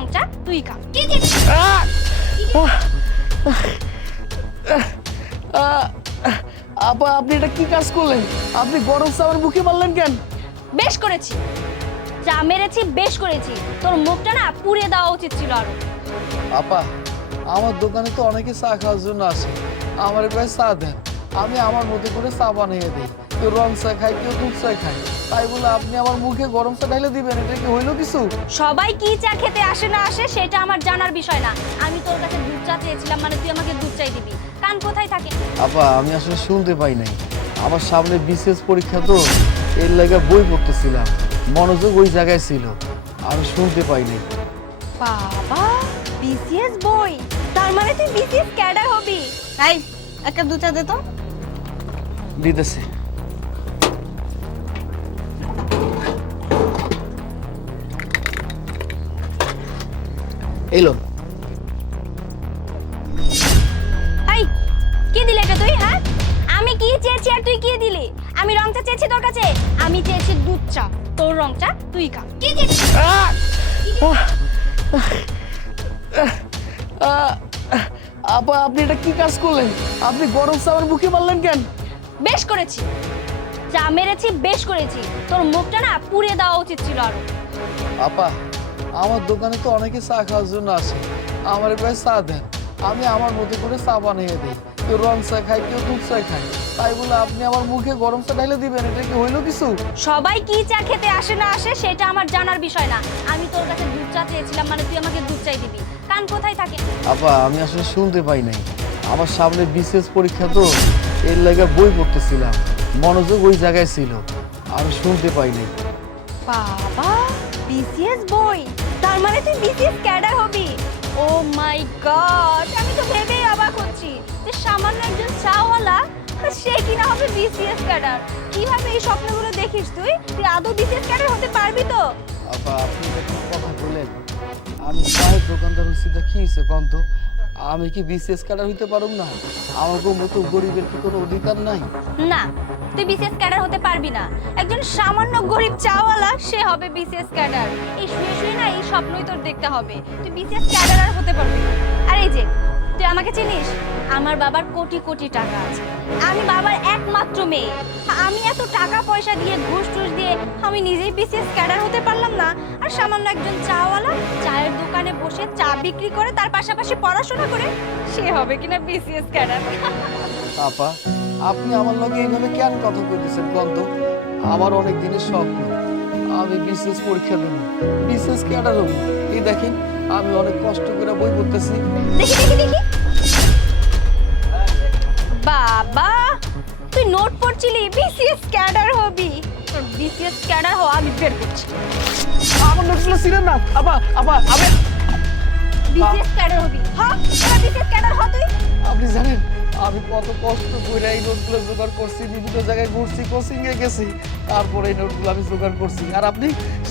রংটা তুই খা। আপা আপনি এটা কি কাজ করলেন? আপনি গরম চা আমার মুখে মারলেন কেন? বেশ করেছি, যা মেরেছি বেশ করেছি। তোর মুখটা না পুড়িয়ে দেওয়া উচিত ছিল আরো। আপা আমার দোকানে তো অনেকে চা খাওয়ার জন্য আসে, আমার এবার চা দেন, আমি আমার মতো করে চা বানিয়ে দিই। কেউ রং চা খায়, কেউ দুধ চা খায়, তাই বলে আপনি আমার মুখে গরম চা ঢেলে দিবেন? এটা কি হইলো কিছু? সবাই কি চা খেতে আসে না আসে সেটা আমার জানার বিষয় না। আমি তোর কাছে দুধ চা চেয়েছিলাম, মানে তুই আমাকে দুধ চাই দিবি? কান কোথায় থাকে? আপা আমি আসলে শুনতে পাই নাই, আমার সামনে বিশেষ পরীক্ষা তো, এর লাগা বই পড়তেছিলাম, মনোযোগ ওই জায়গায় ছিল, আমি শুনতে পাই নাই। বাবা, বিসিএস বই, তার মানে তুই বিসিএস ক্যাডার হবি? এই একটা দুধ চা দে তো। দিতেছে। এলো। এই কি দিলে এটা তুই? হ্যাঁ, আমি কি চেয়েছি আর তুই কি দিলি? আমি রং চা চেয়েছি তোর কাছে, আমি চেয়েছি দুধ চা, তোর রং চা তুই খা। কি চেয়েছিস? আপা আপনি এটা কি কাজ করলেন? আপনি গরম চা আমার মুখে মারলেন কেন? বেশ করেছি, যা মেরেছি বেশ করেছি। তোর মুখটা না পুড়িয়ে দেওয়া উচিত ছিল আরো। আপা আমার দোকানে তো অনেকে চা খাওয়ার জন্য আসে, আমার এবার চা দেন, আমি আমার মতো করে চা বানিয়ে দিই। কেউ রং চা খায়, কেউ দুধ চা খায়, তাই বলে আপনি আমার মুখে গরম চা ঢেলে দিবেন? এটা কি হইলো কিছু? সবাই কি চা খেতে আসে না আসে সেটা আমার জানার বিষয় না। আমি তোর কাছে দুধ চা চেয়েছিলাম, মানে তুই আমাকে দুধ চাই দিবি? কান কোথায় থাকে? আপা আমি আসলে শুনতে পাই নাই, আমার সামনে বিশেষ পরীক্ষা তো, এর লাগা বই পড়তেছিলাম, মনোযোগ ওই জায়গায় ছিল, আমি শুনতে পাই নাই। বাবা, বিসিএস বই, তার মানে তুই বিসিএস ক্যাডার হবি? ও মাই গড, আমি তো ভেবেই অবাক হচ্ছি যে সামান্য একজন চাওয়ালা, সে কিনা হবে বিসিএস ক্যাডার। কিভাবে এই স্বপ্নগুলো দেখিস তুই? তুই আদৌ বিসিএস ক্যাডার হতে পারবি তো? আপা আপনি যখন কথা বললেন, আমি চায়ের দোকানদার হচ্ছি, তা কি হয়েছে কন্ত? আমি কি বিশেষ ক্যাডার হইতে পারুম না? আমাকে মতো গরিবের কি কোনো অধিকার নাই? না, তুই বিসিএস ক্যাডার হতে পারবি না। একজন সামান্য গরিব চাওয়ালা সে হবে বিসিএস ক্যাডার। এই শুয়ে শুয়ে না এই স্বপ্নই তোর দেখতে হবে। তুই বিসিএস ক্যাডার আর হতে পারবি না। আর এই যে, তুই আমাকে চিনিস? আমার বাবার কোটি কোটি টাকা আছে, আমি বাবার একমাত্র মেয়ে। আমি এত টাকা পয়সা দিয়ে ঘুষ টুস দিয়ে আমি নিজেই বিসিএস ক্যাডার হতে পারলাম না, আর সামান্য একজন চাওয়ালা চায়ের দোকানে বসে চা বিক্রি করে তার পাশাপাশি পড়াশোনা করে সে হবে কিনা বিসিএস ক্যাডার? আপা আপনি আমার লগে এইভাবে কেন কথা কইতেছেন কন্ত? আমার অনেক দিনের স্বপ্ন, আমি বিশেষ পরীক্ষা দেব, বিশেষ ক্যাডার হব। এই দেখেন আমি অনেক কষ্ট করে বই পড়তেছি। দেখি দেখি দেখি। বাবা, তুই নোট পড়ছিলি বিসিএস ক্যাডার হবি? তোর বিসিএস ক্যাডার হওয়া আমি বের করছি। আমার নোটগুলো ছিলেন না আপা, আপা আমি বিসিএস ক্যাডার হবি, হ্যাঁ এবার বিসিএস ক্যাডার হ তুই। আপনি জানেন আমি কত কষ্ট করে এই নোটগুলো জোগাড় করছি, বিভিন্ন জায়গায় ঘুরছি, কোচিং এ গেছি, তারপরে এই নোটগুলো আমি জোগাড় করছি, আর আপনি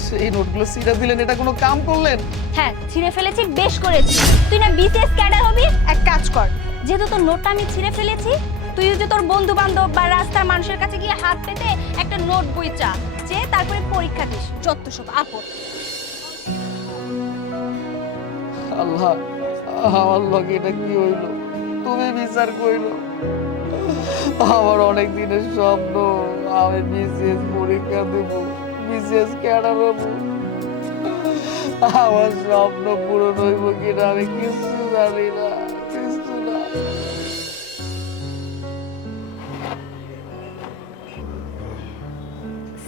সেই নোটগুলো ছিঁড়ে দিলেন, এটা কোনো কাম করলেন? হ্যাঁ ছিঁড়ে ফেলেছি, বেশ করেছি। তুই না বিসিএস ক্যাডার হবি, এক কাজ কর, যেহেতু তোর নোটটা আমি ছিঁড়ে ফেলেছি, তুই যে তোর বন্ধু বান্ধব বা রাস্তার মানুষের কাছে গিয়ে হাত পেতে একটা নোট বই চা, যে তারপরে পরীক্ষা দিস। যত সব আপদ। আল্লাহ আমার লগে এটা কি হইল? তুমি বিচার কইলো। আমার অনেক দিনের স্বপ্ন, আমি বিসিএস পরীক্ষা দেব, বিসিএস ক্যাডার হব, আমার স্বপ্ন পূরণ হইব কিনা আমি কিছু জানি না, কিছু না।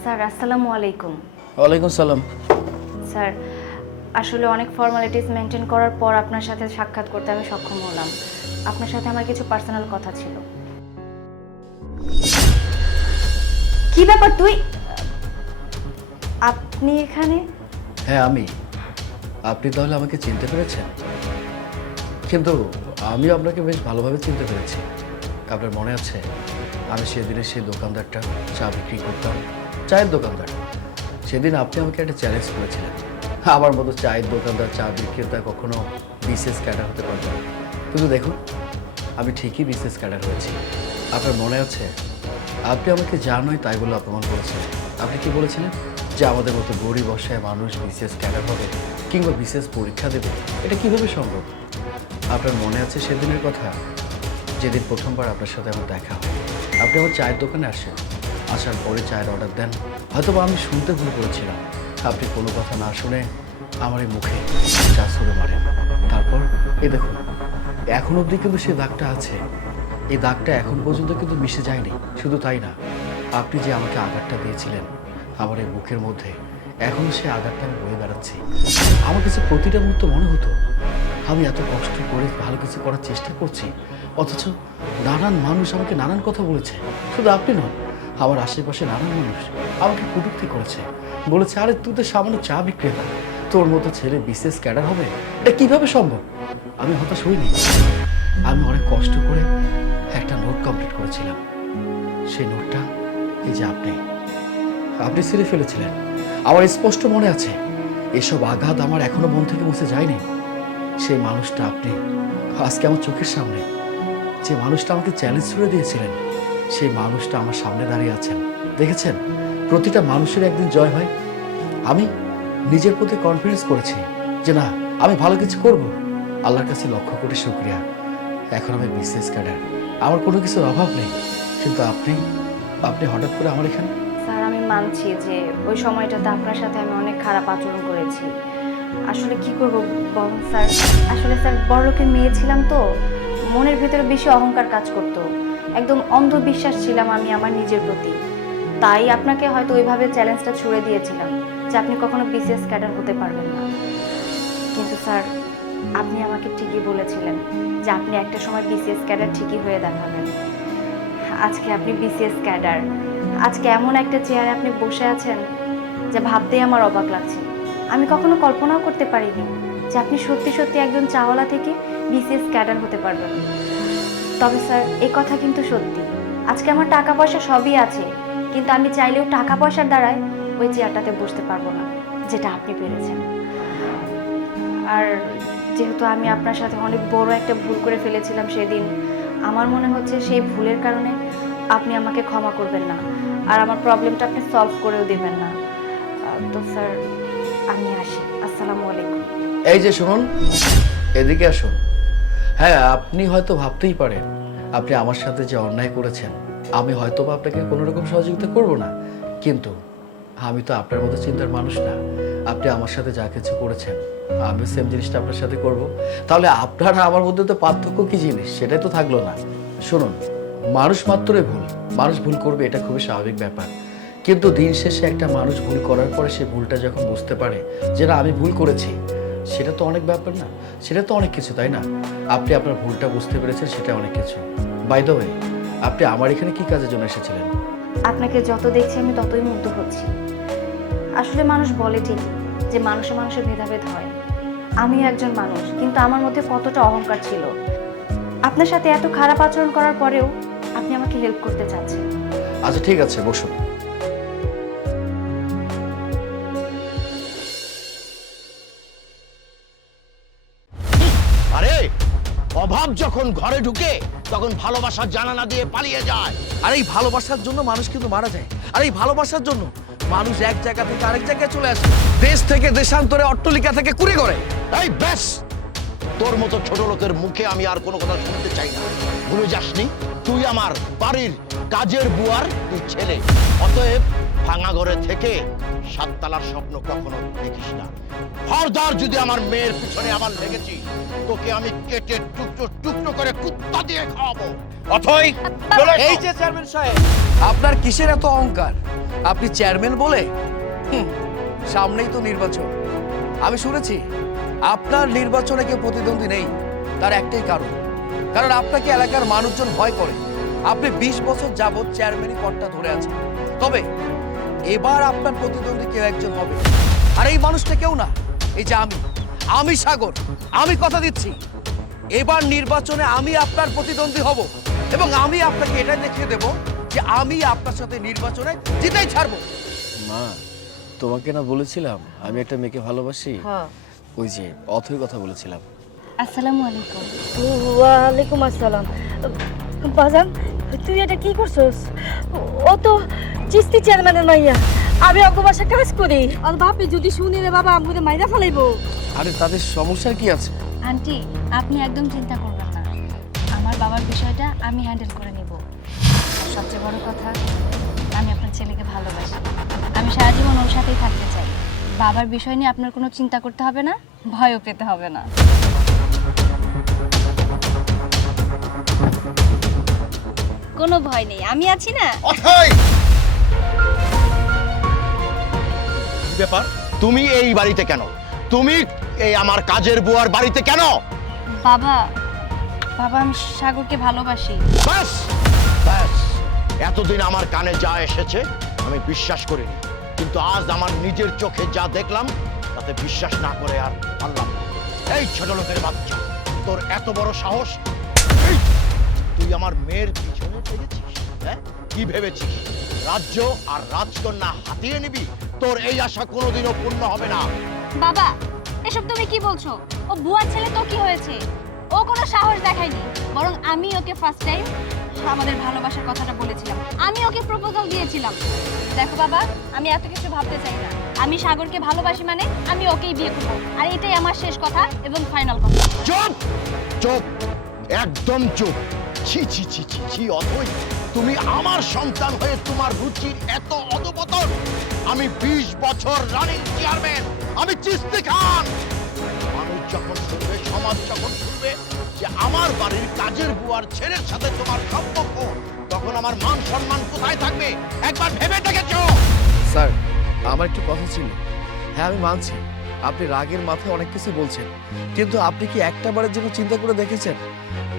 স্যার আসসালামু আলাইকুম। ওয়ালাইকুম সালাম। স্যার আসলে অনেক ফর্মালিটিস মেনটেন করার পর আপনার সাথে সাক্ষাৎ করতে আমি সক্ষম হলাম। আপনার সাথে আমার কিছু পার্সোনাল কথা ছিল। কি ব্যাপার তুই, আপনি এখানে? হ্যাঁ আমি। আপনি তাহলে আমাকে চিনতে পেরেছেন? কিন্তু আমি আপনাকে বেশ ভালোভাবে চিনতে পেরেছি। আপনার মনে আছে আমি সেদিনের সেই দোকানদারটা, চা বিক্রি করতাম, চায়ের দোকানদার? সেদিন আপনি আমাকে একটা চ্যালেঞ্জ করেছিলেন, আমার মতো চায়ের দোকানদার, চা বিক্রেতা কখনো বিশেষ ক্যাডার হতে পারবে না। কিন্তু দেখুন আমি ঠিকই বিশেষ ক্যাডার হয়েছি। আপনার মনে আছে আপনি আমাকে যা নয় তাই বলে অপমান করেছিলেন। আপনি কি বলেছিলেন? যে আমাদের মতো গরিব অসহায় মানুষ বিশেষ ক্যাডার হবে। কিংবা বিশেষ পরীক্ষা দেবে, এটা কিভাবে সম্ভব? আপনার মনে আছে সেদিনের কথা, যেদিন প্রথমবার আপনার সাথে আমার দেখা হয়? আপনি আমার চায়ের দোকানে আসেন, আসার পরে চায়ের অর্ডার দেন। হয়তো আমি শুনতে ভুল করেছিলাম, আপনি কোনো কথা না শুনে আমার এই মুখে চা ছুঁড়ে মারেন। তারপর এই দেখুন, এখন অবধি কিন্তু সে দাগটা আছে। এই দাগটা এখন পর্যন্ত কিন্তু মিশে যায়নি। শুধু তাই না, আপনি যে আমাকে আঘাতটা দিয়েছিলেন আমার এই বুকের মধ্যে, এখনো সে আঘাতটা আমি বয়ে বেড়াচ্ছি। আমার কাছে প্রতিটা মুহূর্ত মনে হতো আমি এত কষ্ট করে ভালো কিছু করার চেষ্টা করছি, অথচ নানান মানুষ আমাকে নানান কথা বলেছে। শুধু আপনি নন, আমার আশেপাশে নানান মানুষ আমাকে কটূক্তি করেছে, বলেছে আরে তুই তো সামান্য চা বিক্রেতা, তোর মতো ছেলে বিশেষ ক্যাডার হবে, এটা কিভাবে সম্ভব? আমি হতাশ হইনি। আমি অনেক কষ্ট করে একটা নোট কমপ্লিট করেছিলাম। সেই নোটটা এই যে আপনি ছিঁড়ে ফেলেছিলেন। আমার স্পষ্ট মনে আছে, এসব আঘাত আমার এখনো মন থেকে মুছে যায়নি। সেই মানুষটা আপনি, আজকে আমার চোখের সামনে। যে মানুষটা আমাকে চ্যালেঞ্জ ছুড়ে দিয়েছিলেন, সেই মানুষটা আমার সামনে দাঁড়িয়ে আছেন। দেখেছেন, প্রতিটা মানুষের একদিন জয় হয়। আমি নিজের প্রতি কনফিডেন্স করেছি যে না, আমি ভালো কিছু করব। আল্লাহর কাছে লক্ষ কোটি শুকরিয়া, এখন আমি বিশেষ ক্যাডার, আমার কোনো কিছুর অভাব নেই। কিন্তু আপনি হঠাৎ করে আমার এখানে। স্যার, আমি মানছি যে ওই সময়টাতে আপনার সাথে আমি অনেক খারাপ আচরণ করেছি। আসলে কি করব বলুন স্যার, আসলে স্যার বড়লোকের মেয়ে ছিলাম তো, মনের ভেতরে বেশি অহংকার কাজ করতো, একদম অন্ধবিশ্বাস ছিলাম আমি আমার নিজের প্রতি। তাই আপনাকে হয়তো ওইভাবে চ্যালেঞ্জটা ছুড়ে দিয়েছিলাম যে আপনি কখনো বিসিএস ক্যাডার হতে পারবেন না। কিন্তু স্যার, আপনি আমাকে ঠিকই বলেছিলেন যে আপনি একটা সময় বিসিএস ক্যাডার ঠিকই হয়ে দেখাবেন। আজকে আপনি বিসিএস ক্যাডার, আজকে এমন একটা চেয়ারে আপনি বসে আছেন যে ভাবতেই আমার অবাক লাগছে। আমি কখনো কল্পনাও করতে পারিনি যে আপনি সত্যি সত্যি একজন চাওয়ালা থেকে বিসিএস ক্যাডার হতে পারবেন। তবে স্যার, এই কথা কিন্তু সত্যি, আজকে আমার টাকা পয়সা সবই আছে, কিন্তু আমি চাইলেও টাকা পয়সার দ্বারায় ওই চেয়ারটাতে বসতে পারবো না যেটা আপনি পেরেছেন। আর যেহেতু আমি আপনার সাথে অনেক বড় একটা ভুল করে ফেলেছিলাম সেদিন, আমার মনে হচ্ছে সেই ভুলের কারণে আপনি আমাকে ক্ষমা করবেন না, আর আমার প্রবলেমটা আপনি সলভ করেও দেবেন না। তো স্যার, আমি আসি। আসসালামু আলাইকুম। এই যে শুনুন, এদিকে আসুন। হ্যাঁ, আপনি হয়তো ভাবতেই পারেন আপনি আমার সাথে যে অন্যায় করেছেন, আমি হয়তো বা আপনাকে কোনো রকম সহযোগিতা করব না, কিন্তু আমি তো আপনার মতো চিন্তার মানুষ না। আপনি আমার সাথে যা কিছু করেছেন, আমি সেম জিনিসটা আপনার সাথে করব। তাহলে আপনার আমার মধ্যে তো পার্থক্য কি জিনিস, সেটাই তো থাকলো না। শুনুন, মানুষ মাত্রই ভুল, মানুষ ভুল করবে, এটা খুবই স্বাভাবিক ব্যাপার। কিন্তু দিন শেষে একটা মানুষ ভুল করার পরে সে ভুলটা যখন বুঝতে পারে যে না আমি ভুল করেছি, সেটা তো অনেক ব্যাপার না, সেটা তো অনেক কিছু, তাই না? আপনি আপনার ভুলটা বুঝতে পেরেছেন, সেটা অনেক কিছু। বাই দ্য ওয়ে, আপনি আমার এখানে কি কাজের জন্য এসেছিলেন? আপনাকে যত দেখছি আমি ততই মুগ্ধ হচ্ছি। আসলে মানুষ বলে ঠিক যে মানুষে মানুষের ভেদাভেদ হয়। আমিও একজন মানুষ, কিন্তু আমার মধ্যে কতটা অহংকার ছিল। আপনার সাথে এত খারাপ আচরণ করার পরেও আপনি আমাকে হেল্প করতে চাচ্ছেন। আচ্ছা ঠিক আছে, বসুন। আরে অভাব যখন ঘরে ঢুকে তখন ভালোবাসার জানালা দিয়ে পালিয়ে যায়। আর এই ভালোবাসার জন্য মানুষ কিন্তু মারা যায়, আর এই ভালোবাসার জন্য মানুষ এক জায়গা থেকে আরেক জায়গায় চলে আসে, দেশ থেকে দেশান্তরে, অট্টালিকা থেকে কুড়ি করে। এই ব্যাস, তোর মতো ছোট লোকের মুখে আমি আর কোনো কথা শুনতে চাই না। ভুলে যাসনি তুই আমার বাড়ির কাজের বুয়ার তুই ছেলে, অতএব ভাঙা ঘরে থেকে সাততলার স্বপ্ন কখনো দেখিস না। ফরদার যদি আমার মেয়ের পিছনে আবার লেগেছি, তোকে আমি কেটে টুকরো টুকরো করে কুত্তা দিয়ে খাওয়াবো। অথই এই যে চেয়ারম্যান সাহেব, আপনার কিসের এত অহংকার? আপনি চেয়ারম্যান বলে? সামনেই তো নির্বাচন। আমি শুনেছি আপনার নির্বাচনে কেউ প্রতিদ্বন্দ্বী নেই। তার একটাই কারণ আপনাকে এলাকার মানুষজন ভয় করে। আপনি 20 বছর যাবৎ চেয়ারম্যানই পদটা ধরে আছেন। তবে এবার আপনার প্রতিদ্বন্দ্বী কেউ একজন হবে, আর এই মানুষটা কেউ না, এই যে আমি সাগর। আমি কথা দিচ্ছি, এবার নির্বাচনে আমি আপনার প্রতিদ্বন্দ্বী হব, এবং আমি আপনাকে এটাই দেখিয়ে দেব যে আমি আপনার সাথে নির্বাচনে জিতেই ছাড়বো। মা, তোমাকে না বলেছিলাম আমি একটা মেয়েকে ভালোবাসি? ওই যে অথই কথা বলেছিলাম। আসসালামু আলাইকুম। ওয়ালাইকুম আসসালাম। বাজান, তুই এটা কি করছস? ও তো চিস্তি চেয়ারম্যানের মাইয়া, আমি অঙ্গ বাসা কাজ করি আর বাপে যদি শুনে রে বাবা আমাকে মাইরা ফেলাইবো। আরে তাদের সমস্যার কি আছে? আন্টি আপনি একদম চিন্তা করবেন না, আমার বাবার বিষয়টা আমি হ্যান্ডেল করে নেব। সবচেয়ে বড় কথা, আমি আপনার ছেলেকে ভালোবাসি, আমি সারা জীবন ওর সাথেই থাকতে চাই। বাবার বিষয় নিয়ে আপনার কোনো চিন্তা করতে হবে না, ভয়ও পেতে হবে না। কোনো ভয় নেই, আমি আছি না। অথই! কি ব্যাপার? তুমি এই বাড়িতে কেন? তুমি এই আমার কাজের বুয়ার বাড়িতে কেন? বাবা, বাবা আমি সাগরকে ভালোবাসি। ব্যাস ব্যাস, এতদিন আমার কানে যা এসেছে আমি বিশ্বাস করিনি, কিন্তু আজ আমার নিজের চোখে যা দেখলাম তাতে বিশ্বাস না করে আর পারলাম না। এই ছোট লোকের বাচ্চা, তোর এত বড় সাহস! এই, তুই আমার মেয়ের পিছনে লেগেছিস? হ্যাঁ, কি ভেবেছিস রাজ্য আর রাজকন্যা হাতিয়ে নিবি? তোর এই আশা কোনোদিনও পূর্ণ হবে না। বাবা এসব তুমি কি বলছো? ও বুয়া ছেলে তো কি হয়েছে? ও কোনো সাহস দেখায়নি, বরং আমি ওকে ফার্স্ট টাইম আমাদের ভালোবাসার কথাটা বলেছিলাম, আমি ওকে প্রপোজাল দিয়েছিলাম। দেখো বাবা, আমি এত কিছু ভাবতে চাই না, আমি সাগরকে ভালোবাসি মানে আমি ওকেই বিয়ে করবো, আর এটাই আমার শেষ কথা এবং ফাইনাল কথা। চুপ চুপ, একদম চুপ। ছি ছি ছি ছি ছি, অথই! তুমি আমার সন্তান হয়ে তোমার রুচির এত অধপতন! আমি 20 বছর রানিং চেয়ারম্যান, আমি চিস্তি খান। মানুষ যখন শুনবে, সমাজ যখন শুনবে যে আমার বাড়ির কাজের বুয়ার ছেলের সাথে তোমার সম্পর্ক, তখন আমার মান সম্মান কোথায় থাকবে একবার ভেবে দেখেছো? স্যার, আমার একটু কথা ছিল। হ্যাঁ, আমি মানছি আপনি রাগের মাথায় অনেক কিছু বলছেন, কিন্তু আপনি কি একটা বারের জন্য চিন্তা করে দেখেছেন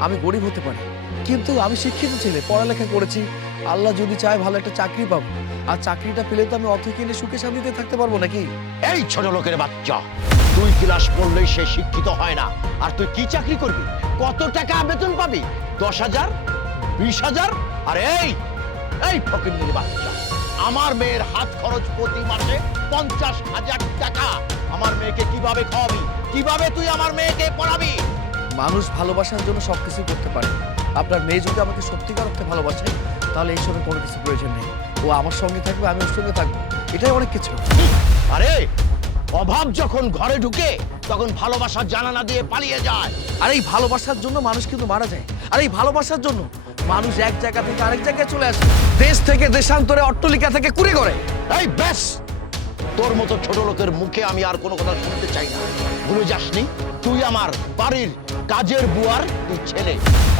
আমি গরিব হতে পারি, কিন্তু আমি শিক্ষিত ছেলে, পড়ালেখা করেছি, আল্লাহ যদি চায় ভালো একটা চাকরি পাবো, আর চাকরিটা পেলে তো আমি অর্থ কিনে সুখে শান্তিতে থাকতে পারবো নাকি? এই ছোট লোকের বাচ্চা, তুই ক্লাস পড়লেই সে শিক্ষিত হয় না। আর তুই কি চাকরি করবি? কত টাকা বেতন পাবি? 10,000, 20,000? আর এই ফকিন্নির বাচ্চা, আমার মেয়ের হাত খরচ প্রতি মাসে 50,000 টাকা। আমার মেয়েকে কিভাবে খাওয়াবি? কিভাবে তুই আমার মেয়েকে পড়াবি? মানুষ ভালোবাসার জন্য সবকিছু করতে পারে। আপনার মেয়ে যদি আমাকে সত্যিকার অর্থে ভালোবাসে, তাহলে এইসবের কোনো কিছু প্রয়োজন নেই। ও আমার সঙ্গে থাকবে, আমি ওর সঙ্গে থাকবো, এটাই অনেক কিছু। আরে, অভাব যখন ঘরে ঢুকে তখন ভালোবাসা জানালা দিয়ে পালিয়ে যায়। আর এই ভালোবাসার জন্য মানুষ কিন্তু মারা যায়, আর এই ভালোবাসার জন্য মানুষ এক জায়গা থেকে আরেক জায়গায় চলে আসে, দেশ থেকে দেশান্তরে, অট্টালিকা থেকে কুড়ি করে। এই ব্যাস, তোর মতো ছোট লোকের মুখে আমি আর কোনো কথা শুনতে চাই না। ভুলে যাসনি তুই আমার বাড়ির কাজের বুয়ার তুই ছেলে।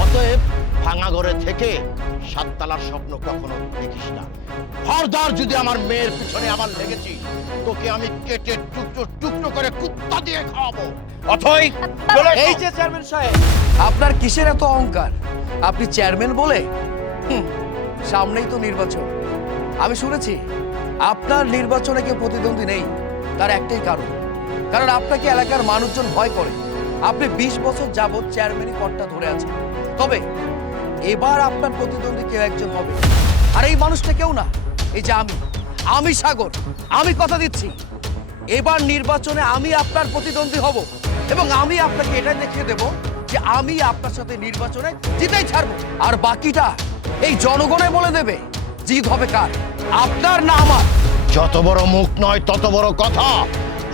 অতএব ভাঙা ঘরে থেকে 7 তলার স্বপ্ন কখনো দেখিস না। খবরদার যদি আমার মেয়ের পিছনে আবার লেগেছিস, তোকে আমি কেটে টুকরো টুকরো করে কুত্তা দিয়ে খাওয়াবো। অথই, চলে এসো। এই যে চেয়ারম্যান সাহেব, আপনার কিসের এত অহংকার? আপনি চেয়ারম্যান বলে? সামনেই তো নির্বাচন। আমি শুনেছি আপনার নির্বাচনে কেউ প্রতিদ্বন্দ্বী নেই, তার একটাই কারণ আপনাকে এলাকার মানুষজন ভয় করে। আপনি 20 বছর যাবৎ চেয়ারম্যানই পদটা ধরে আছেন, তবে এবার আপনার প্রতিদ্বন্দ্বী কেউ একজন হবে, আর এই মানুষটা কেউ না, এই যে আমি সাগর। আমি কথা দিচ্ছি, এবার নির্বাচনে আমি আপনার প্রতিদ্বন্দ্বী হব, এবং আমি আপনাকে এটা দেখিয়ে দেব যে আমি আপনার সাথে নির্বাচনে জিতেই ছাড়বো, আর বাকিটা এই জনগণে বলে দেবে জিত হবে কার, আপনার না আমার। যত বড় মুখ নয় তত বড় কথা।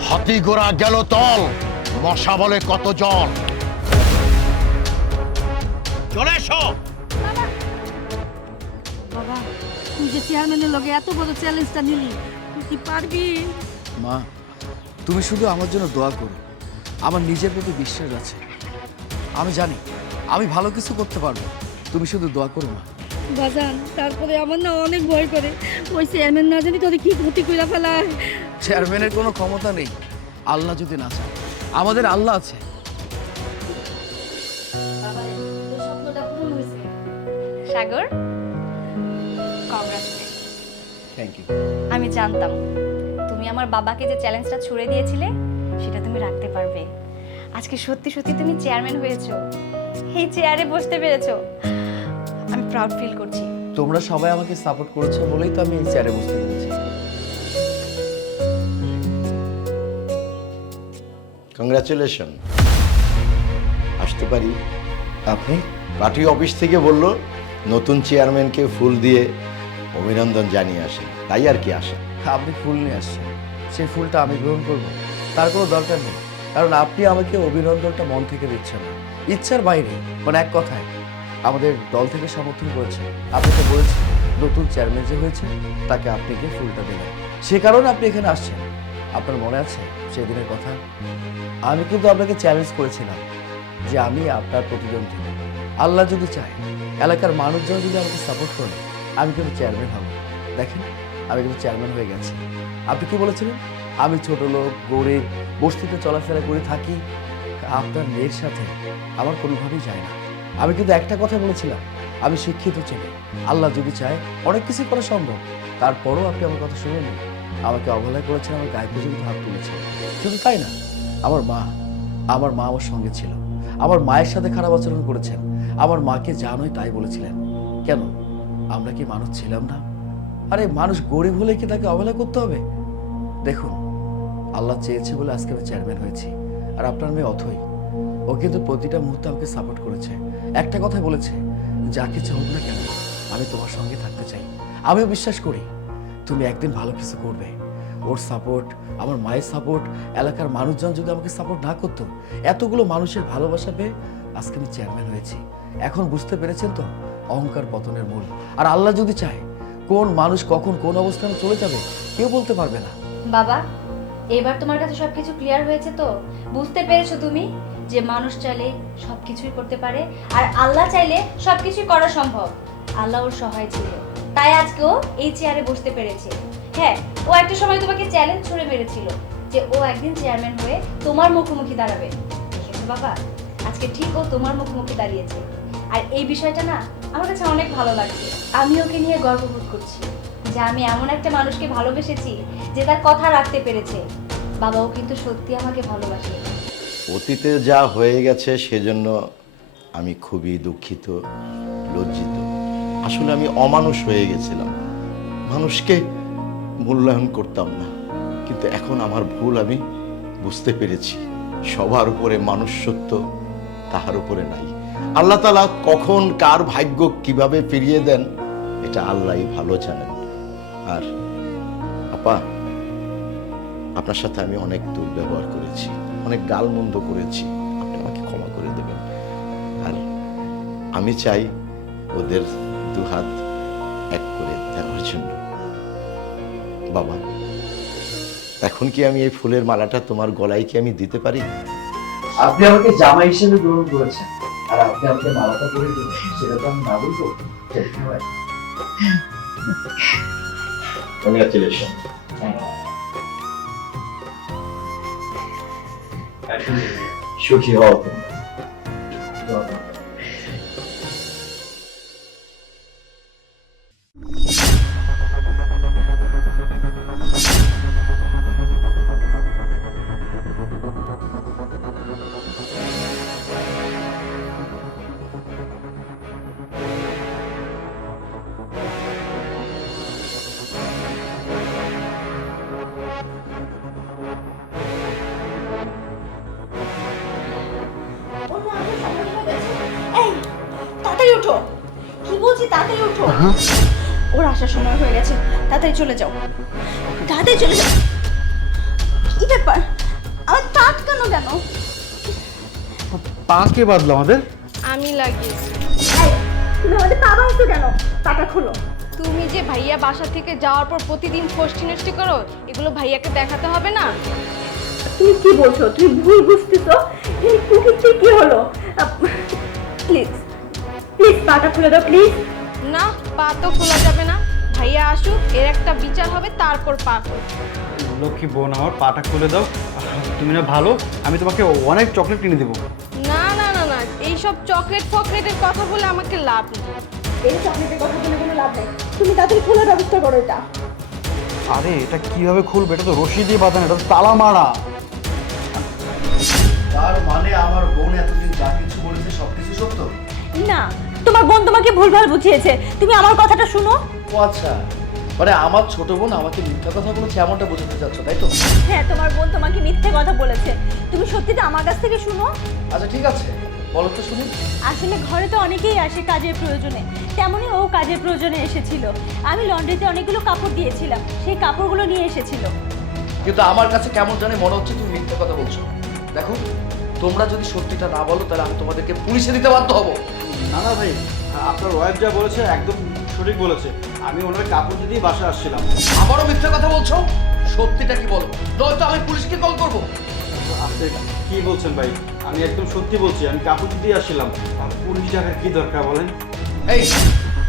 হাতি ঘোড়া গেল তল, মশা বলে কত জল। চলে এসো। বাবা, তুই যে চেয়ারম্যানের লগে এত বড় চ্যালেঞ্জটা নিলি, তুই কি পারবি? মা, তুমি শুধু আমার জন্য দোয়া করো। আমার নিজের প্রতি বিশ্বাস আছে, আমি জানি আমি ভালো কিছু করতে পারবো। তুমি শুধু দোয়া করো মা। বাজান, তারপরে আমার না অনেক ভয় করে, ওই চেয়ারম্যান না জানি তোরে কি ক্ষতি কইরা ফেলায়। চেয়ারম্যানের কোনো ক্ষমতা নেই, আল্লাহ যদি না চায়। আমাদের আল্লাহ আছে। সাগর, কংগ্রাচুলেশন। Thank you. আমি জানতাম তুমি আমার বাবাকে যে চ্যালেঞ্জটা ছুড়ে দিয়েছিলে সেটা তুমি রাখতে পারবে। আজকে সত্যি সত্যি তুমি চেয়ারম্যান হয়েছো, এই চেয়ারে বসতে পেরেছো, আমি প্রাউড ফিল করছি। তোমরা সবাই আমাকে সাপোর্ট করেছো বলেই তো আমি এই চেয়ারে বসতে পেরেছি। কংগ্রাচুলেশন। আসতে পারি? আপনি? পার্টি অফিস থেকে বলল নতুন চেয়ারম্যানকে ফুল দিয়ে অভিনন্দন জানিয়ে আসেন, তাই আর কি আসেন। আপনি ফুল নিয়ে আসছেন, সেই ফুলটা আমি গ্রহণ করব তার কোনো দরকার নেই, কারণ আপনি আমাকে অভিনন্দনটা মন থেকে দিচ্ছেন না, ইচ্ছার বাইরে। মানে এক কথায় আমাদের দল থেকে সমর্থন করেছে, আপনাকে বলেছে নতুন চেয়ারম্যান যে হয়েছে তাকে আপনি গিয়ে ফুলটা দেবেন, সে কারণে আপনি এখানে আসছেন। আপনার মনে আছে সেদিনের কথা? আমি কিন্তু আপনাকে চ্যালেঞ্জ করেছিলাম যে আমি আপনার প্রতিদ্বন্দ্বী, আল্লাহ যদি চায়, এলাকার মানুষজন যদি আমাকে সাপোর্ট করে, আমি কিন্তু চেয়ারম্যান হব। দেখেন আমি কিন্তু চেয়ারম্যান হয়ে গেছি। আপনি কি বলেছিলেন আমি ছোট লোক, গরিব, বস্তিতে চলাফেরা করে থাকি? আপনার মেয়ের সাথে আমার কোনোভাবেই যায় না। আমি কিন্তু একটা কথা বলেছিলাম, আমি শিক্ষিত ছেলে, আল্লাহ যদি চায় অনেক কিছু করা সম্ভব। তারপরও আপনি আমার কথা শুনেনি, আমাকে অবহেলা করেছেন, আমার গায়ে পর্যন্ত হাত তুলেছেন। শুধু তাই না, আমার মা আমার সঙ্গে ছিল, আমার মায়ের সাথে খারাপ আচরণ করেছেন, আমার মাকে যা নয় তাই বলেছিলেন। কেন, আমরা কি মানুষ ছিলাম না? আরে মানুষ গরিব হলে কি তাকে অবহেলা করতে হবে? দেখুন, আল্লাহ চেয়েছে বলে আজকে আমি চেয়ারম্যান হয়েছি। আর আপনার মেয়ে অথই, ও কিন্তু প্রতিটা মুহূর্তে আমাকে সাপোর্ট করেছে। একটা কথা বলেছে, যা কিছু হোক না কেন আমি তোমার সঙ্গে থাকতে চাই। আমিও বিশ্বাস করি তুমি একদিন ভালো কিছু করবে। ওর সাপোর্ট, আমার মায়ের সাপোর্ট, এলাকার মানুষজন যদি আমাকে সাপোর্ট না করতো, এতগুলো মানুষের ভালোবাসা পেয়ে আজকে আমি চেয়ারম্যান হয়েছি। এখন বুঝতে পেরেছেন তো অহংকার পতনের মূল। আর আল্লাহ যদি চায় কোন মানুষ কখন কোন অবস্থানে চলে যাবে কেউ বলতে পারবে না। বাবা, এবার তোমার কাছে সবকিছু ক্লিয়ার হয়েছে তো? বুঝতে পেরেছো তুমি যে মানুষ চাইলে সবকিছুই করতে পারে, আর আল্লাহ চাইলে সবকিছুই করা সম্ভব। আল্লাহ ওর সহায় ছিল, তাই আজকে ও এই চেয়ারে বসতে পেরেছে। হ্যাঁ, ও একটা সময় তোমাকে চ্যালেঞ্জ ছুড়ে মেরেছিল যে ও একদিন চেয়ারম্যান হয়ে তোমার মুখোমুখি দাঁড়াবে। দেখেছো বাবা, আজকে ঠিক ও তোমার মুখোমুখি দাঁড়িয়েছে। আর এই বিষয়টা না আমার কাছে অনেক ভালো লাগছে। আমি ওকে নিয়ে গর্ববোধ করছি যে আমি এমন একটা মানুষকে ভালোবেসেছি যে তার কথা রাখতে পেরেছে। বাবাও কিন্তু সত্যি আমাকে ভালোবাসে। অতীতে যা হয়ে গেছে সেজন্য আমি খুবই দুঃখিত, লজ্জিত। আসলে আমি অমানুষ হয়ে গেছিলাম, মানুষকে মূল্যায়ন করতাম না। কিন্তু এখন আমার ভুল আমি বুঝতে পেরেছি। সবার উপরে মানুষ্যত্ব, তাহার উপরে নাই। আল্লাহ তাআলা কখন কার ভাগ্য কিভাবে ফিরিয়ে দেন এটা আল্লাহই ভালো জানেন। আর আপা, আপনার সাথে আমি অনেক দুর্ব্যবহার করেছি, অনেক গালমন্দ করেছি, আপনি আমাকে ক্ষমা করে দেবেন। আর আমি চাই ওদের দুহাত এক করে দেওয়ার জন্য। বাবা, এখন কি আমি এই ফুলের মালাটা তোমার গলায় কি আমি দিতে পারি? আপনি আমাকে জামাই হিসেবে গ্রহণ করেছেন, আর আপনি আমাকে মালাটা পরে দেবেন, সেটা তো আমি না বলবো। কংগ্রাচুলেশন। সুখী হও তোমরা। এই, তাড়াতাড়ি ওঠো। কি বলছি, তাড়াতাড়ি ওঠো। ওর আসার সময় হয়ে গেছে, তাড়াতাড়ি চলে যাও, তাড়াতাড়ি চলে যাও। কি ব্যাপার, আমার পা আটকানো কেন? পা কে বাঁধলো আমাদের? আমি লাগিয়েছি। এই, তুমি আমাদের পা বাঁধছো কেন? পাটা খোলো। তুমি যে ভাইয়া বাসা থেকে যাওয়ার পর প্রতিদিন ফষ্টি নষ্টি করো, এগুলো ভাইয়াকে দেখাতে হবে না? তুমি কি বলছো? তুমি ভুল বুঝতেছো। এই কুকিরটির কি হলো? প্লিজ প্লিজ পাটা খুলে দাও প্লিজ। না, পা তো খোলা যাবে না। ভাইয়া আসুক, এর একটা বিচার হবে, তারপর পা খোল। লক্ষ্মী বোন, আমার পাটা খুলে দাও। তুমি না ভালো, আমি তোমাকে অনেক চকলেট কিনে দেবো। না না না না, এইসব চকলেট ফকলেটের কথা বলে আমাকে লাভ নেই। এই চকলেটের কথা বলে কোনো লাভ নেই। তুমি তাড়াতাড়ি খোলার ব্যবস্থা করো এটা। আরে এটা কিভাবে খুলবে? এটা তো রশি দিয়ে বাঁধানো, এটা তো তালা মারা। তার মানে আমার বোন এতদিন যা কিছু বলেছে সবকিছু সত্য? না, তোমার বোন তোমাকে ভুলভাল বুঝিয়েছে। তুমি আমার কথাটা শুনো। ও আচ্ছা, মানে আমার ছোট বোন আমাকে মিথ্যা কথা বলেছে এমনটা বোঝাতে চাচ্ছ, তাই তো? হ্যাঁ, তোমার বোন তোমাকে মিথ্যে কথা বলেছে। তুমি সত্যিটা আমার কাছ থেকে শুনো। আচ্ছা ঠিক আছে, বলো তো শুনি। আসলে ঘরে তো অনেকেই আসে কাজের প্রয়োজনে, তেমনই ও কাজের প্রয়োজনে এসেছিল। আমি লন্ড্রিতে অনেকগুলো কাপড় দিয়েছিলাম, সেই কাপড়গুলো নিয়ে এসেছিল। কিন্তু আমার কাছে কেমন জানি মনে হচ্ছে তুমি মিথ্যে কথা বলছো। দেখো, তোমরা যদি সত্যিটা না বলো তাহলে আমি তোমাদেরকে পুলিশে দিতে বাধ্য হবো। না না ভাই, আপনার ওয়াইফ যা বলেছে একদম সঠিক বলেছে। আমি ওনার কাপড় দিয়ে বাসায় আসছিলাম। আবারও মিথ্যে কথা বলছো, সত্যিটা কি বলো, নয়তো আমি পুলিশকে কল করবো। আপনি কি বলছেন ভাই? আমি একদম সত্যি বলছি, আমি কাপড় দিয়ে আসছিলাম। আর পুলিশ ডাকার কি দরকার বলেন? এই,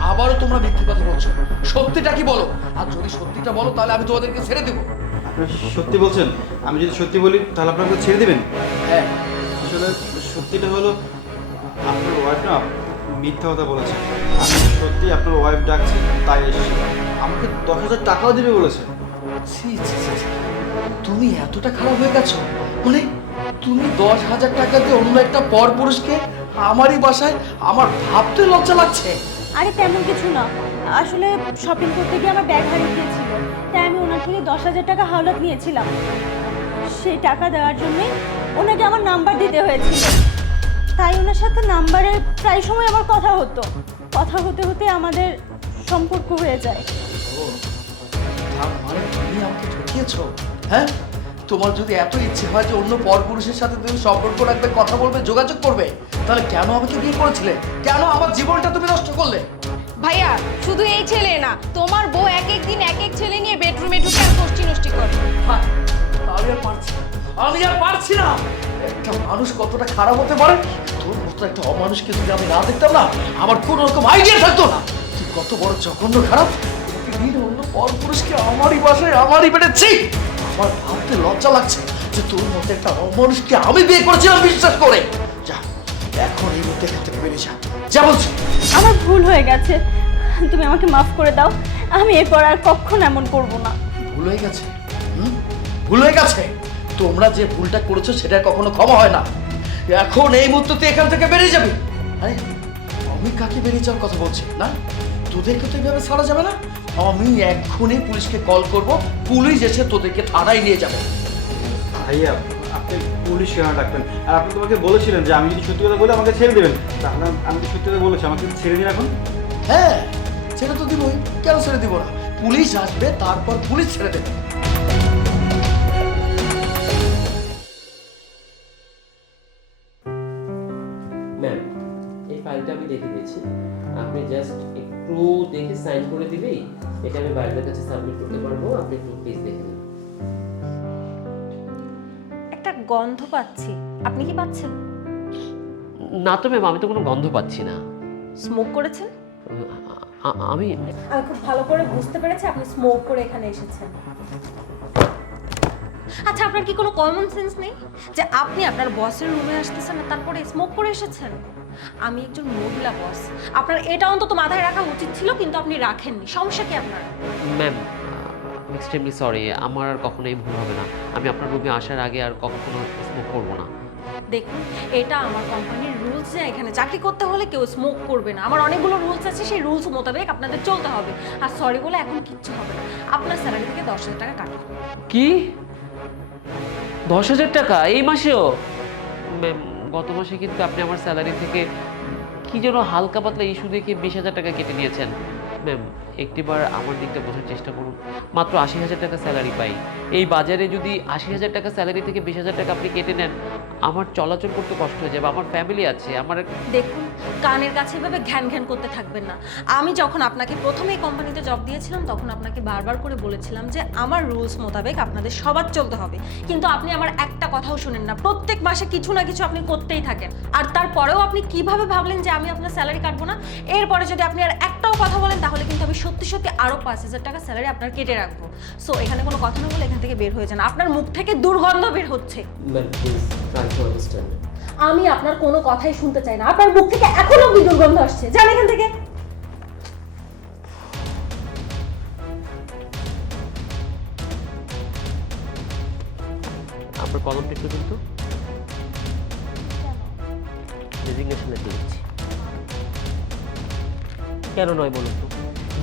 আবারও তোমরা মিথ্যে কথা বলছো, সত্যিটা কি বলো। আর যদি সত্যিটা বলো তাহলে আমি তোমাদেরকে ছেড়ে দেবো। আপনি সত্যি বলছেন? আমি যদি সত্যি বলি তাহলে আপনাকে ছেড়ে দেবেন? হ্যাঁ, আসলে সত্যিটা হলো আপনার ওয়াইফ না মিথ্যা কথা বলেছে। আমি সত্যি আপনার ওয়াইফ ডাকছি তাই এসেছি। আমাকে 10,000 টাকাও দিবে বলেছে। ছি, ছি, ছি, ছি। তুমি এতটা খারাপ হয়ে গেছো? মানে তুমি 10,000 টাকা দিয়ে অন্য একটা পর পুরুষকে আমারই বাসায়, আমার ভাবতে লজ্জা লাগছে। আরে তেমন কিছু না, আসলে শপিং করতে গিয়ে আমার ব্যাগ হারিয়ে গিয়েছিল, তাই আমি ওনার থেকে 10,000 টাকা হাওলাত নিয়েছিলাম। সেই টাকা দেওয়ার জন্যই ওনাকে আমার নাম্বার দিতে হয়েছিল। তাই ওনার সাথে নাম্বারে প্রায় সময় আমার কথা হতো। কথা হতে হতে আমাদের সম্পর্ক হয়ে যায়। ও, তার মানে তুমি আমাকে ঠকিয়েছো? হ্যাঁ, তোমার যদি এত ইচ্ছে হয় যে অন্য পরপুরুষের সাথে তুমি সম্পর্ক রাখবে, কথা বলবে, যোগাযোগ করবে, তাহলে কেন আমাকে বিয়ে করেছিলে? কেন আমার জীবনটা তুমি নষ্ট করলে? ভাইয়া শুধু এই ছেলে না, তোমার বউ এক এক দিন এক এক ছেলে নিয়ে বেডরুমে ঢুকে আর গোষ্ঠী নষ্টি করে। হ্যাঁ, আমি আর পারছি না, আমি আর পারছি না। একটা মানুষ কতটা খারাপ হতে পারে, তোর মতো একটা অমানুষকে যদি আমি না দেখতাম না, আমার কোনো রকম আইডিয়া থাকতো না তুই কত বড় জঘন্য খারাপ। প্রতিদিন অন্য পরপুরুষকে আমারই বাসায়, আমারই বেড়েছি। আমার ভাবতে লজ্জা লাগছে যে তোর মতো একটা অমানুষকে আমি বিয়ে করেছিলাম বিশ্বাস করে। যা, এখন এই মুহূর্তে এখান থেকে বেরিয়ে যা, যা বলছি। আমার ভুল হয়ে গেছে, তুমি আমাকে মাফ করে দাও। আমি এরপর আর কখনো এমন করব না। ভুল হয়ে গেছে? ভুল হয়ে গেছে? তোমরা যে ভুলটা করেছো সেটা কখনো ক্ষমা হয় না। এখন এই মুহূর্তে এখান থেকে বেরিয়ে যাবে। আরে আমি কাকে বেরিয়ে যাওয়ার কথা বলছি না? তোদেরকে তো এইভাবে ছাড়া যাবে না। আমি এক্ষুনি পুলিশকে কল করব, পুলিশ এসে তোদেরকে থানায় নিয়ে যাবে। ভাইয়া আপনি পুলিশ কেন ডাকবেন? আর আপনি তোমাকে বলেছিলেন যে আমি যদি সত্যি কথা বলি আমাকে ছেড়ে দেবেন। তাহলে আমি তো সত্যি কথা বলেছি, আমাকে ছেড়ে দিন এখন। হ্যাঁ, ছেড়ে তো দিবই, কেন ছেড়ে দিব না? পুলিশ আসবে, তারপর পুলিশ ছেড়ে দেবে। ম্যাম, এই ফাইলটা আমি দেখে দিয়েছি, আপনি জাস্ট একটু দেখে সাইন করে দিলেই এটা আমি বাইরের কাছে সাবমিট করতে পারবো। আপনি একটু প্লিজ দেখে নিন। একটা গন্ধ পাচ্ছি, আপনি কি পাচ্ছেন? না তো ম্যাম, আমি তো কোনো গন্ধ পাচ্ছি না। স্মোক করেছেন? আমি আমি খুব ভালো করে বুঝতে পেরেছি আপনি স্মোক করে এখানে এসেছেন। আচ্ছা, আপনার কি কোনো কমন সেন্স নেই যে আপনি আপনার বসের রুমে আসতেছেন আর তারপরে স্মোক করে এসেছেন? আমি একজন মহিলা বস, আপনার এটা অন্তত মাথায় রাখা উচিত ছিল, কিন্তু আপনি রাখেননি। সমস্যা কি আপনার? ম্যাম এক্সট্রিমলি সরি, আমার আর কখনোই ভুল হবে না। আমি আপনার রুমে আসার আগে আর কখনো স্মোক করবো না। দেখুন, এটা আমার কোম্পানির রুলস যে এখানে চাকরি করতে হলে কেউ স্মোক করবে না। আমার অনেকগুলো রুলস আছে, সেই রুলস মোতাবেক আপনাদের চলতে হবে। আর সরি বলে এখন কিচ্ছু হবে না, আপনার স্যালারি থেকে 10,000 টাকা কাটা হবে। কি 10,000 টাকা এই মাসেও? ম্যাম গত মাসে কিন্তু আপনি আমার স্যালারি থেকে কি যেন হালকা পাতলা ইস্যু দেখে 20,000 টাকা কেটে নিয়েছেন। ম্যাম একটিবার আমার দিকটা বোঝার চেষ্টা করুন। মাত্র 80,000 টাকা স্যালারি পাই। এই বাজারে যদি 80,000 টাকা স্যালারি থেকে 20,000 টাকা আপনি কেটে নেন, আমার চলাচল করতে কষ্ট হয়ে যাবে। আমার ফ্যামিলি আছে, আমার দেখুন, কানের কাছে এভাবে ঘ্যান ঘ্যান করতে থাকবেন না। আমি যখন আপনাকে প্রথমে এই কোম্পানিতে জব দিয়েছিলাম তখন আপনাকে বারবার করে বলেছিলাম যে আমার রুলস মোতাবেক আপনাদের সবার চলতে হবে, কিন্তু আপনি আমার একটা কথাও শুনেন না। প্রত্যেক মাসে কিছু না কিছু আপনি করতেই থাকেন, আর তারপরেও আপনি কিভাবে ভাবলেন যে আমি আপনার স্যালারি কাটবো না? এরপরে যদি আপনি আর একটাও কথা বলেন তাহলে কিন্তু আমি সত্যি সত্যি আরও 5,000 টাকা স্যালারি আপনার কেটে রাখবো। সো এখানে কোনো কথা না বলে এখান থেকে বের হয়ে যান, আপনার মুখ থেকে দুর্গন্ধ বের হচ্ছে। Ma'am please try to understand. আমি আপনার কোনো কথাই শুনতে চাই না, আপনার মুখ থেকে এখনো কি দুর্গন্ধ আসছে, যান এখান থেকে। আপনার কলমটা একটু দিন তো। রেজিগনেশন লেটার দিচ্ছি। কেন নয় বলুন তো?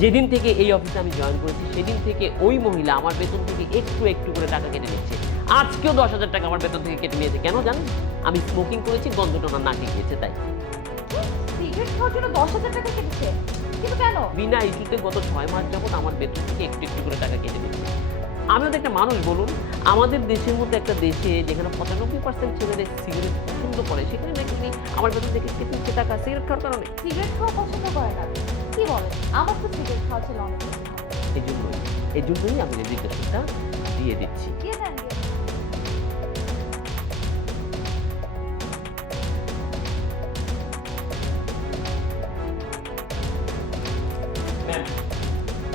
যেদিন থেকে এই অফিসে আমি জয়েন করেছি সেদিন থেকে ওই মহিলা আমার বেতন থেকে একটু একটু করে টাকা কেটে নিচ্ছে। আজকেও 10,000 টাকা আমার বেতন থেকে কেটে নিয়েছে। কেন জানেন? আমি স্মোকিং করেছি, গন্ধটা ওনার নাকে গিয়েছে তাই। সিগারেট খাওয়ার জন্য 10,000 টাকা কেটেছে, কিন্তু কেন? বিনা ইস্যুতে গত 6 মাস যাবত আমার বেতন থেকে একটু একটু করে টাকা কেটে দিচ্ছে। আমি তো একটা মানুষ বলুন, আমাদের দেশের মধ্যে একটা দেশে যেখানে 95% ছেলেদের সিগারেট পছন্দ করে, সেখানে নাকি উনি আমার বেতন থেকে কেটে দিচ্ছে টাকা সিগারেট খাওয়ার কারণে। সিগারেট খাওয়া পছন্দ করে না, কি বলেন? আমার তো সিগারেট খাওয়া ছিল অনেক। এই জন্যই আমি রেজিস্ট্রেশনটা দিয়ে দিচ্ছি। দিয়ে দেন, দিয়ে দেন। ম্যাম,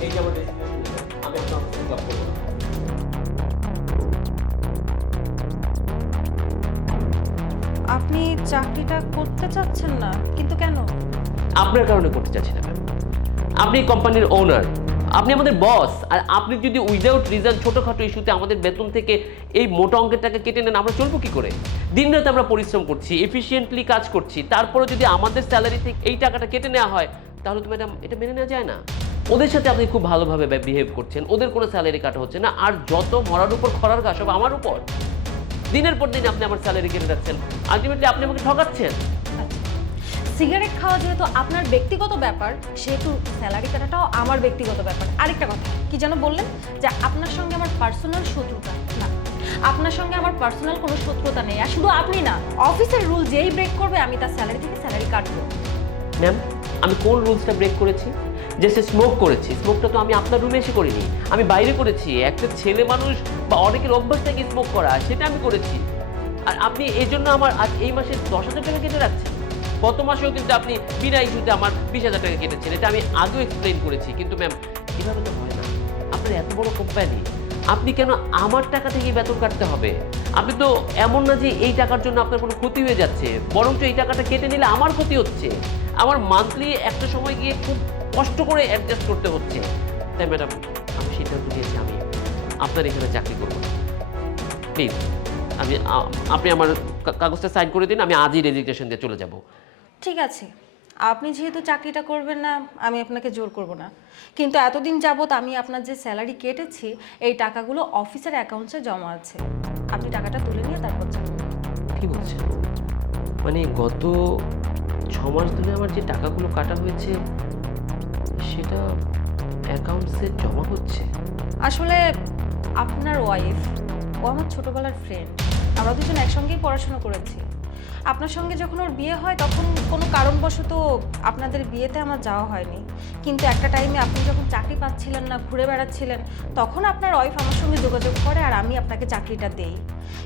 এই যে আমার রেজিস্ট্রেশন, আমি আপনার অফিসে জব করবো না। আপনি চাকরিটা করতে চাচ্ছেন না, কিন্তু কেন? আপনার কারণে করতে চাচ্ছি না ম্যাম। আপনি কোম্পানির ওনার, আপনি আমাদের বস, আর আপনি যদি উইদাউট রিজন ছোটোখাটো ইস্যুতে আমাদের বেতন থেকে এই মোটা অঙ্কের টাকা কেটে নেন, আমরা চলবো কি করে? দিন রাতে আমরা পরিশ্রম করছি, এফিসিয়েন্টলি কাজ করছি, তারপরে যদি আমাদের স্যালারি থেকে এই টাকাটা কেটে নেওয়া হয়, তাহলে তো ম্যাডাম এটা মেনে নেওয়া যায় না। ওদের সাথে আপনি খুব ভালোভাবে বিহেভ করছেন, ওদের কোনো স্যালারি কাটা হচ্ছে না, আর যত মরার উপর খরার ঘা সব আমার উপর। দিনের পর দিন আপনি আমার স্যালারি কেটে রাখছেন, আলটিমেটলি আপনি আমাকে ঠকাচ্ছেন। সিগারেট খাওয়া যেহেতু আপনার ব্যক্তিগত ব্যাপার, সেহেতু স্যালারি কাটাটাও আমার ব্যক্তিগত ব্যাপার। আরেকটা কথা কি যেন বললেন, যে আপনার সঙ্গে আমার পার্সোনাল শত্রুতা না, আপনার সঙ্গে আমার পার্সোনাল কোনো শত্রুতা নেই। আর শুধু আপনি না, অফিসের রুল যেই ব্রেক করবে আমি তার স্যালারি থেকে স্যালারি কাটবো। ম্যাম, আমি কোন রুলসটা ব্রেক করেছি? যে সে স্মোক করেছি, স্মোকটা তো আমি আপনার রুমে এসে করিনি, আমি বাইরে করেছি। একটা ছেলে মানুষ বা অনেকের অভ্যাস থেকে স্মোক করা, সেটা আমি করেছি। আর আপনি এই জন্য আমার আজ এই মাসে 10,000 টাকা কেটে রাখছেন। গত মাসেও কিন্তু আপনি বিনা ইস্যুতে আমার 20,000 টাকা কেটেছেন, এটা আমি আগেও এক্সপ্লেইন করেছি। কিন্তু ম্যাম, এভাবে তো হয় না। আপনার এত বড় কোম্পানি, আপনি কেন আমার টাকা থেকে বেতন কাটতে হবে? আপনি তো এমন না যে এই টাকার জন্য আপনার কোনো ক্ষতি হয়ে যাচ্ছে, বরঞ্চ এই টাকাটা কেটে নিলে আমার ক্ষতি হচ্ছে। আমার মান্থলি একটা সময় গিয়ে খুব কষ্ট করে অ্যাডজাস্ট করতে হচ্ছে। তাই ম্যাডাম, আমি সিদ্ধান্ত নিয়েছি আমি আপনার এখানে চাকরি করব না। প্লিজ আপনি আমার কাগজটা সাইন করে দিন, আমি আজই রেজিগনেশন দিয়ে চলে যাব। ঠিক আছে, আপনি যেহেতু চাকরিটা করবেন না, আমি আপনাকে জোর করব না। কিন্তু এতদিন যাবত আমি আপনার যে স্যালারি কেটেছি, এই টাকাগুলো অফিসের অ্যাকাউন্টসে জমা আছে। আপনি টাকাটা তুলে নিয়ে তারপর যাবেন। কি বলছেন? মানে গত 6 মাস ধরে আমার যে টাকাগুলো কাটা হয়েছে, সেটা অ্যাকাউন্টসে জমা হচ্ছে? আসলে আপনার ওয়াইফ, ও আমার ছোটোবেলার ফ্রেন্ড, আমরা দুজন একসঙ্গেই পড়াশোনা করেছি। আপনার সঙ্গে যখন ওর বিয়ে হয়, তখন কোনো কারণবশত আপনাদের বিয়েতে আমার যাওয়া হয়নি। কিন্তু একটা টাইমে আপনি যখন চাকরি পাচ্ছিলেন না, ঘুরে বেড়াচ্ছিলেন, তখন আপনার ওয়াইফ আমার সঙ্গে যোগাযোগ করে আর আমি আপনাকে চাকরিটা দেই।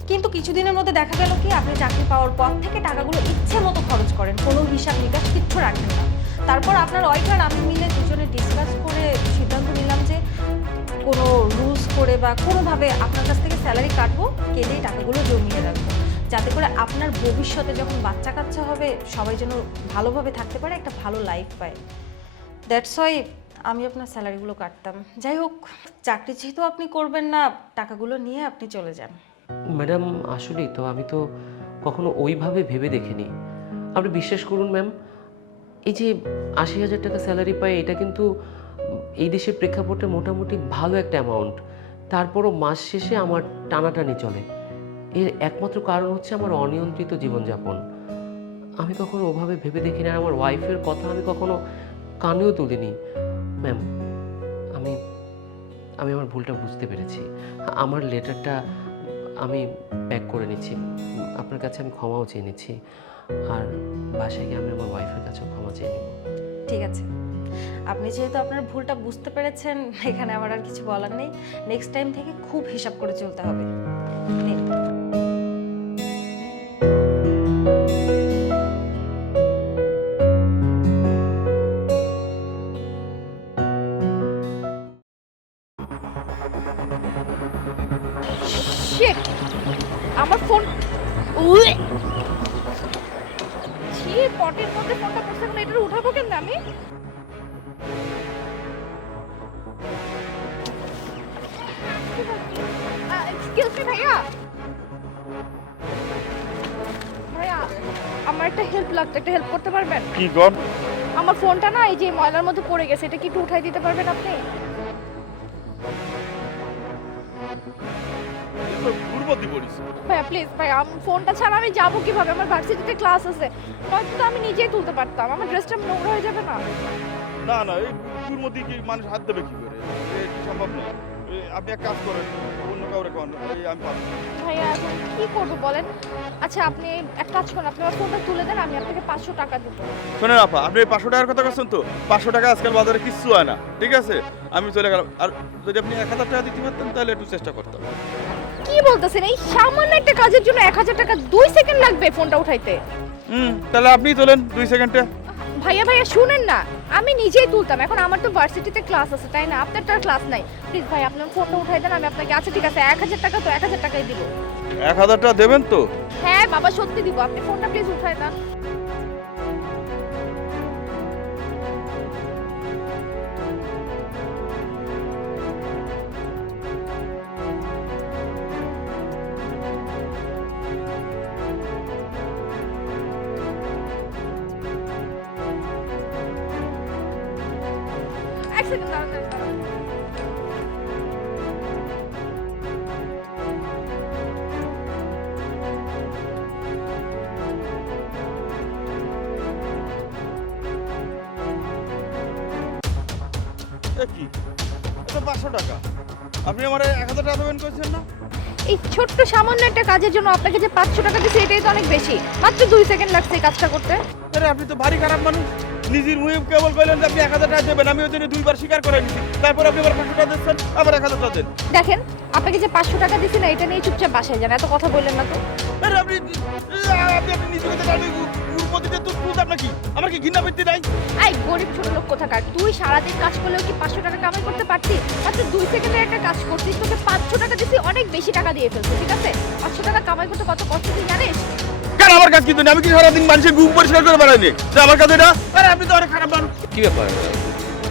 কিন্তু কিছুদিনের মধ্যে দেখা গেল কি, আপনি চাকরি পাওয়ার পর থেকে টাকাগুলো ইচ্ছে মতো খরচ করেন, কোনো হিসাব নিকাশ কিচ্ছু রাখেন না। তারপর আপনার ওয়াইফ আর আমি মিলে দুজনে ডিসকাস করে সিদ্ধান্ত নিলাম যে কোনো রুলস করে বা কোনোভাবে আপনার কাছ থেকে স্যালারি কাটবো, কেটেই টাকাগুলো জমিয়ে রাখবো, যাতে করে আপনার ভবিষ্যতে যখন বাচ্চা কাচ্চা হবে, সবাই যেন ভালোভাবে থাকতে পারে, একটা ভালো লাইফ পায়। দ্যাটস ওয়াই আমি আপনার স্যালারিগুলো কাটতাম। যাই হোক, চাকরি যেহেতু আপনি করবেন না, টাকাগুলো নিয়ে আপনি চলে যান। ম্যাডাম, আসলেই তো আমি তো কখনো ওইভাবে ভেবে দেখিনি। আপনি বিশ্বাস করুন ম্যাম, এই যে 80,000 টাকা স্যালারি পাই, এটা কিন্তু এই দেশের প্রেক্ষাপটে মোটামুটি ভালো একটা অ্যামাউন্ট। তারপরও মাস শেষে আমার টানাটানি চলে। এর একমাত্র কারণ হচ্ছে আমার অনিয়ন্ত্রিত জীবনযাপন। আমি কখনো ওভাবে ভেবে দেখিনি, আর আমার ওয়াইফের কথা আমি কখনো কানেও তুলিনি। ম্যাম, আমি আমার ভুলটা বুঝতে পেরেছি। আমার লেটারটা আমি প্যাক করে নিচ্ছি, আপনার কাছে আমি ক্ষমাও চেয়ে নিচ্ছি, আর বাসায় গিয়ে আমি আমার ওয়াইফের কাছেও ক্ষমা চেয়ে নেব। ঠিক আছে, আপনি যেহেতু আপনার ভুলটা বুঝতে পেরেছেন, এখানে আমার আর কিছু বলার নেই। নেক্সট টাইম থেকে খুব হিসাব করে চলতে হবে। নিন। শিট, আমার ফোন পটের মধ্যে ফোনটা পড়ছে, এখন এটা উঠাবো কেন আমি? এক্সকিউজ মি ভাইয়া, ভাইয়া আমার একটা হেল্প লাগতো, একটা হেল্প করতে পারবেন? কি গন? আমার ফোনটা না এই যে ময়লার মধ্যে পড়ে গেছে, এটা কি একটু উঠাই দিতে পারবেন আপনি? মধ্যে পড়িস। ভাইয়া প্লিজ ভাইয়া, আমার ফোনটা ছাড়া আমি যাবো কিভাবে? আমার ভার্সিটিতে ক্লাস আছে, নয়তো তো আমি নিজেই তুলতে পারতাম। আমার ড্রেসটা নোংরা হয়ে যাবে না? না না, এই কুকুর মধ্যে কি মানুষ হাত দেবে কি করে? এটা সম্ভব না। আপনি এক কাজ করেন, অন্য কাউরে কোন, আমি পারবো। ভাইয়া এখন কি করবো বলেন? আচ্ছা আপনি এক কাজ করেন, আপনি আমার ফোনটা তুলে দেন, আমি আপনাকে 500 টাকা দেবো। শোনেন আপা, আপনি 500 টাকার কথা বলছেন তো, 500 টাকা আজকাল বাজারে কিচ্ছু হয় না, ঠিক আছে? আমি চলে গেলাম। আর যদি আপনি 1000 টাকা দিতে পারতেন তাহলে একটু চেষ্টা করতাম। কি বলতেছেন? এই সামান্য একটা কাজের জন্য 1000 টাকা 2 সেকেন্ড লাগবে ফোনটা উঠাইতে? তাহলে আপনিই তোলেন 2 সেকেন্ডে। ভাইয়া ভাইয়া শুনেন না, আমি নিজেই তুলতাম। এখন আমার তো ভার্সিটিতে ক্লাস আছে, তাই না? আপনার তো আর ক্লাস নাই। প্লিজ ভাই আপনার ফোনটা উঠাই দেন, আমি আপনাকে, আচ্ছা ঠিক আছে 1000 টাকা তো 1000 টাকাই দিব। 1000 টাকা দেবেন তো? হ্যাঁ বাবা সত্যি দিব, আপনি ফোনটা প্লিজ উঠাই দেন। এক সেকেন্ড দাঁড়ান দাঁড়ান। কি এটা 500 টাকা? আপনি আমার 1000 টাকা দেবেন কইছেন না? এই ছোট্ট সামান্য একটা কাজের জন্য আপনাকে যে 500 টাকা দিছি এটাই তো অনেক বেশি। মাত্র 2 সেকেন্ড লাগছে এই কাজটা করতে। আরে আপনি তো ভারী খারাপ মানুষ। নিজের মুহে কেবল কইলেন যে আপনি 1000 টাকা দেবেন, আমি ওই জন্য 2 বার স্বীকার করে নিছি। তারপর আপনি আবার 500 টাকা দিচ্ছেন, আবার 1000 টাকা দেন। দেখেন আপনাকে যে 500 টাকা দিছি না, এটা নিয়ে চুপচাপ বাসায় যান, এত কথা বললেন না তো। আরে আপনি নিজে কথা বলবেন, উর্পতিতে তো তুই আপনাকে আমার কি ঘৃণা পেতে নাই? আই গরিব ছোট লোক কোথাকার, তুই সারাদিন কাজ করলেও কি 500 টাকা কামাই করতে পারতি? মাত্র 2 সেকেন্ডের একটা কাজ করছিস, তোকে 500 টাকা দিছি, অনেক বেশি টাকা দিয়ে ফেলছিস, ঠিক আছে? 500 টাকা কামাই করতে কত কষ্ট তুই জানিস? কেন আমার কাজ কিন্তু আমি কি সারাদিন মানুষের ঘুম পরিষ্কার করে বেড়াইনি যে আমার কাছে এটা? আরে আপনি তো অনেক খারাপ মানুষ। কি ব্যাপার?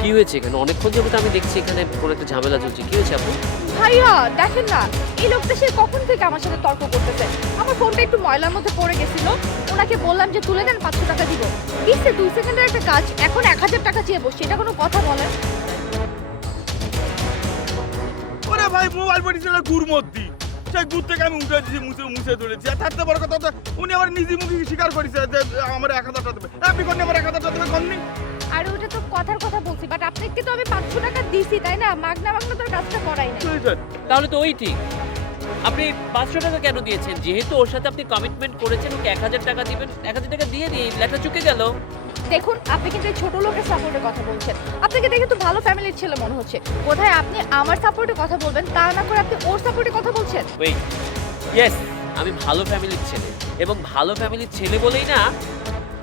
কি হয়েছে এখানে? অনেকক্ষণ যাবত আমি দেখছি এখানে কোনো একটা ঝামেলা চলছে। কি হয়েছে আপু? ভাইয়া দেখেন না, এই লোকটা সে কখন থেকে আমার সাথে তর্ক করতেছে। আমার ফোনটা একটু ময়লার মধ্যে পড়ে গেছিল, ওনাকে বললাম যে তুলে দেন 500 টাকা দিব, দিচ্ছে 2 সেকেন্ডের একটা কাজ, এখন 1000 টাকা চেয়ে বসছে, এটা কোনো কথা বলেন? ওরে ভাই মোবাইল পড়েছিল গুড় মধ্যে, সেই গুড় থেকে আমি উঠে দিয়েছি, মুছে তুলেছি। আর থাকতে বড় কথা, উনি আমার নিজে মুখে স্বীকার করেছে যে আমার 1000 টাকা দেবে। আপনি কোন আমার 1000 টাকা দেবে কোননি? আর ওটা তো কথার কথা বলছি, বাট আপনাকে তো আমি 500 টাকা দিছি, তাই না? মাগনা মাগনা তোর কাজটা করাই নাই। তাহলে তো ওই ঠিক। আপনি 500 টাকা কেন দিয়েছেন? যেহেতু ওর সাথে আপনি কমিটমেন্ট করেছেন ওকে 1000 টাকা দিবেন, 1000 টাকা দিয়ে দিন, লেখা চুকে গেল। দেখুন আপনি কিন্তু এই ছোট লোকের সাপোর্টের কথা বলছেন। আপনাকে দেখে তো ভালো ফ্যামিলির ছেলে মনে হচ্ছে। কোথায় আপনি আমার সাপোর্টের কথা বলবেন, তা না করে আপনি ওর সাপোর্টের কথা বলছেন। ওয়েট, ইয়েস, আমি ভালো ফ্যামিলির ছেলে, এবং ভালো ফ্যামিলির ছেলে বলেই না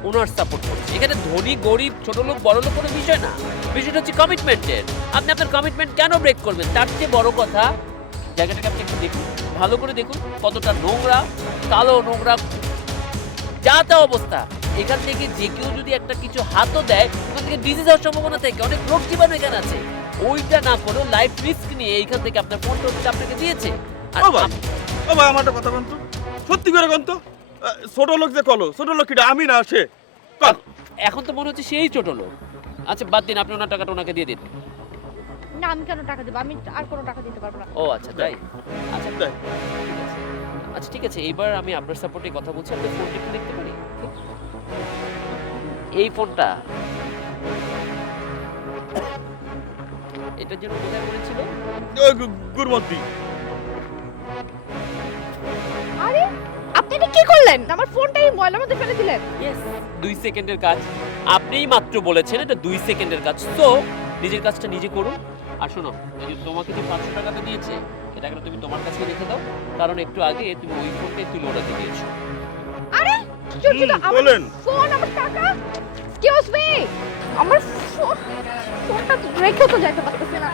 ওনার সাপোর্ট করছি। এখানে ধনী গরিব ছোট লোক বড় লোক কোনো বিষয় না, বিষয়টা হচ্ছে কমিটমেন্টের। আপনি আপনার কমিটমেন্ট কেন ব্রেক করবেন? তার চেয়ে বড় কথা, জায়গাটাকে আপনি একটু দেখুন, ভালো করে দেখুন, কতটা নোংরা, কালো নোংরা, যা তা অবস্থা। এখান থেকে যে কেউ যদি একটা কিছু হাতও দেয়, ওখান থেকে ডিজিজ হওয়ার সম্ভাবনা থাকে, অনেক রোগ জীবাণু এখানে আছে। ওইটা না করে লাইফ রিস্ক নিয়ে এইখান থেকে আপনার ফোনটা আপনাকে দিয়েছে। আর ও ভাই আমার একটা কথা বলুন তো, সত্যি করে কোন তো, ছোট লোক যে কলো, ছোট লোক কিটা আমি না সে? এখন তো মনে হচ্ছে সেই ছোট লোক। আচ্ছা বাদ দিন, আপনি ওনার টাকাটা ওনাকে দিয়ে দিন। না আমি কেন টাকা দেবো? আমি আর কোনো টাকা দিতে পারবো না। ও আচ্ছা তাই? আচ্ছা তাই। আচ্ছা ঠিক আছে, এইবার আমি আপনার সাপোর্টে কথা বলছি, আপনার ফোনটা একটু দেখতে পারি? এই ফোনটা এটার জন্য কোথায় পড়েছিল? গুড় মধ্যে। আরে আপনি এটা কি করলেন? আমার ফোনটাই ময়লার মধ্যে ফেলে দিলেন। ইয়েস, 2 সেকেন্ডের কাজ। আপনিই মাত্র বলেছেন এটা 2 সেকেন্ডের কাজ, তো নিজের কাজটা নিজে করুন। আর শোনো, এই যে তোমাকে যে 500 টাকাটা দিয়েছে, এই টাকাটা তুমি তোমার কাছে রেখে দাও, কারণ একটু আগে তুমি ওই ফোনটাই তুলে ওটাতে দিয়েছো। আরে কি চলছিল? আমার বলেন। ফোন, আমার টাকা, এক্সকিউজ মি, আমার ফোনটা রেখে তো যাইতে পারতেছি না।